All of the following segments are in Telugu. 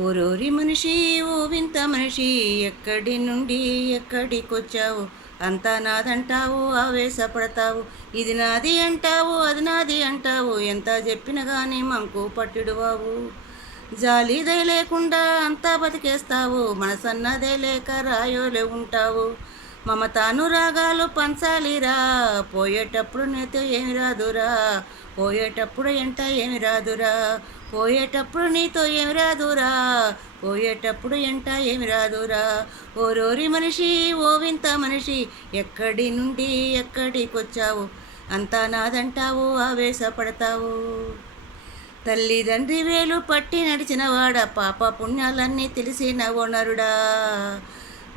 ఓరోరి మనిషి ఓ వింత మనిషి, ఎక్కడి నుండి ఎక్కడికొచ్చావు? అంతా నాదంటావు, ఆవేశపడతావు. ఇది నాది అంటావు, అది నాది అంటావు. ఎంత చెప్పిన గాని మంకు పట్టిడువావు. జాలిదే లేకుండా అంతా బతికేస్తావు. మనసన్నదే లేక రాయోలే ఉంటావు. మమతానురాగాలు పంచాలిరా, పోయేటప్పుడు నీతో ఏమి రాదురా. పోయేటప్పుడు ఎంట ఏమి రాదురా. పోయేటప్పుడు నీతో ఏమి రాదురా. పోయేటప్పుడు ఎంట ఏమి రాదురా. ఓరోరి మనిషి ఓ వింత మనిషి, ఎక్కడి నుండి ఎక్కడికొచ్చావు? అంతా నాదంటావు, ఆవేశపడతావు. తల్లిదండ్రి వేలు పట్టి నడిచినవాడ, పాప పుణ్యాలన్నీ తెలిసిన ఓనరుడా.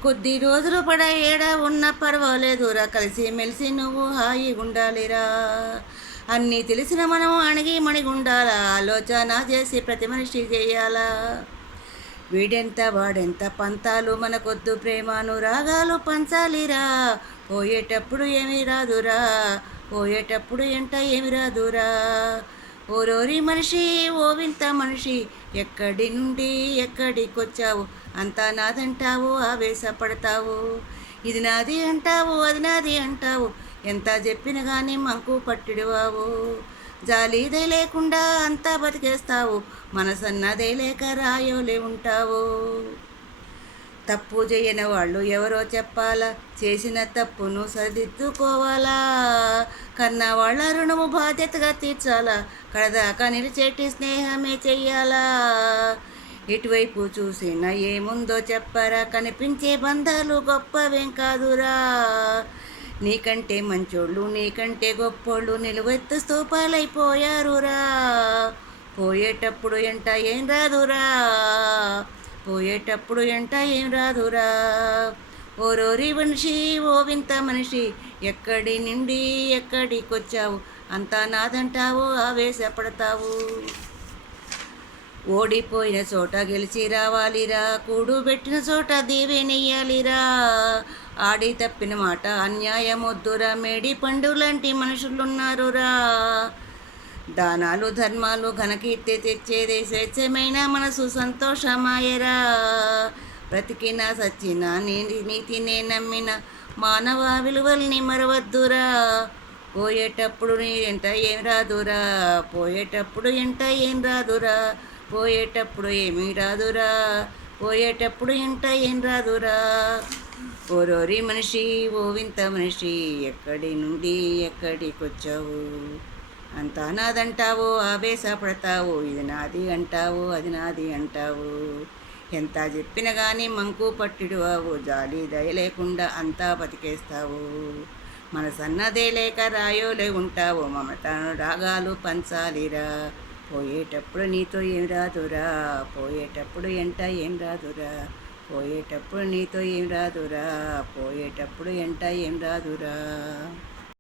కొద్ది రోజులు ఏడా ఉన్నా పర్వాలేదురా, కలిసి మెలిసి నువ్వు హాయిగా ఉండాలిరా. అన్నీ తెలిసిన మనం అణిగి మణిగుండాలా, ఆలోచన చేసి ప్రతి మనిషి చేయాలా. వీడెంత వాడెంత పంతాలు మనకొద్దు, ప్రేమానురాగాలు పంచాలిరా. పోయేటప్పుడు ఏమీ రాదురా. పోయేటప్పుడు ఎంట ఏమి రాదురా. ఓరోరి మనిషి ఓ వింత మనిషి, ఎక్కడి నుండి ఎక్కడికొచ్చావు? అంతా నాదంటావు, ఆవేశపడతావు. ఇది నాది అంటావు, అది నాది అంటావు. ఎంత చెప్పిన కానీ మంకు పట్టిడువావు. జాలిదే లేకుండా అంతా బతికేస్తావు. మనసన్నదే లేక రాయోలే ఉంటావు. తప్పు చేయని వాళ్ళు ఎవరో చెప్పాలా, చేసిన తప్పును సరిదిద్దుకోవాలా. కన్నా వాళ్ళ రుణము బాధ్యతగా తీర్చాలా, కడదాకా నిలిచేటి స్నేహమే చెయ్యాలా. ఇటువైపు చూసినా ఏముందో చెప్పరా, కనిపించే బంధాలు గొప్పవేం కాదురా. నీకంటే మంచోళ్ళు, నీకంటే గొప్పోళ్ళు నిలువెత్తు స్తూపాలైపోయారురా. పోయేటప్పుడు ఎంట ఏం రాదురా. పోయేటప్పుడు ఎంట ఏం రాదురా. ఓరోరి మనిషి ఓ వింత మనిషి, ఎక్కడి నుండి ఎక్కడికొచ్చావు? అంతా నాదంటావు, ఆవేశపడతావు. ఓడిపోయిన చోట గెలిచి రావాలిరా, కూడుబెట్టిన చోట దీవెనెయ్యాలిరా. ఆడి తప్పిన మాట అన్యాయమొద్దురా, మేడి పండు లాంటి మనుషులున్నారురా. దానాలు ధర్మాలు ఘనకీర్తి తెచ్చేదే స్వేచ్ఛమైన మనసు సంతోషమాయరా. బ్రతికిన సచ్చిన నీతినే నమ్మిన మానవ విలువల్ని మరవద్దురా. పోయేటప్పుడు నీ ఎంట ఏం రాదురా. పోయేటప్పుడు ఎంట ఏం రాదురా. పోయేటప్పుడు ఏమీ రాదురా. పోయేటప్పుడు ఎంట ఏం రాదురా. ఓరోరి మనిషి ఓ వింత మనిషి, ఎక్కడి నుండి ఎక్కడికొచ్చావు? అంతా నాదంటావు, ఆవేశపడతావు. ఇది నాది అంటావు, అది నాది అంటావు. ఎంత చెప్పిన కానీ మంకు పట్టిడువావు. జాలి దయ లేకుండా అంతా బతికేస్తావు. మనసన్నదే లేక రాయోలే ఉంటావు. మమతను రాగాలు పంచాలిరా. పోయేటప్పుడు నీతో ఏం రాదురా. పోయేటప్పుడు ఎంట ఏం రాదురా. పోయేటప్పుడు నీతో ఏం రాదురా. పోయేటప్పుడు ఎంట ఏం రాదురా.